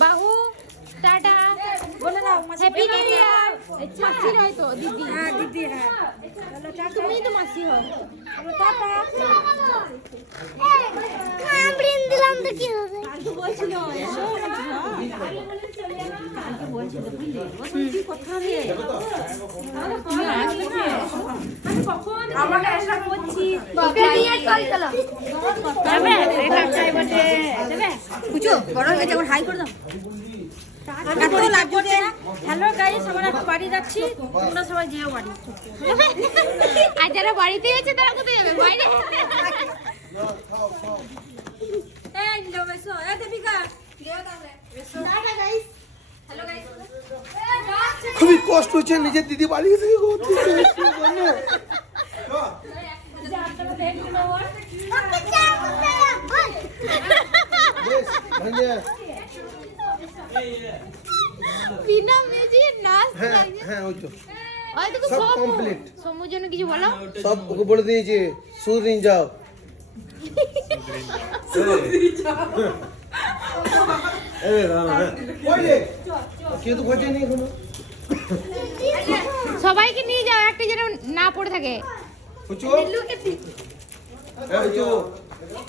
বাহু টাটা বলে দাও হ্যাপি নিউ ইয়ার মাসি হয় তো দিদি হ্যাঁ দিদি হ্যাঁ চলো টাটা তুমি তো মাসি হও চলো টাটা কামড়িয়ে দিলাম তো কি হবে কালকে বলছিল কালকে বলছিল বুঝলে কি কথা রে তুমি আসবে না আমি কখন আমাকে এসব করছি ওকে নিয়ে চল চলো যাবে এটা চাই বটে যাবে কুচো বড় হয়ে গেছে এখন হাই করে দাও হ্যালো গাইস আমরা বাড়ি যাচ্ছি তোমরা সবাই যেও বাড়ি আর যারা বাড়িতে আছে তারা কোথায় যাবে বাইরে এই নিলো বেসো এ দেবিকা যেও তাহলে বেসো টাটা গাইস হ্যালো গাইস খুবই কষ্ট হচ্ছে নিজের দিদি বাড়ি গেছে বিনা মিউজিক নাচ হ্যাঁ হ্যাঁ ওই তো ওই তো সব সব কমপ্লিট সমুর জন্য কিছু বলো সব ওকে বলে দিয়েছে সুদিন যাও কেউ তো খোঁজে নেই এখনো সবাইকে নিয়ে যাও একটা যেন না পড়ে থাকে কুচো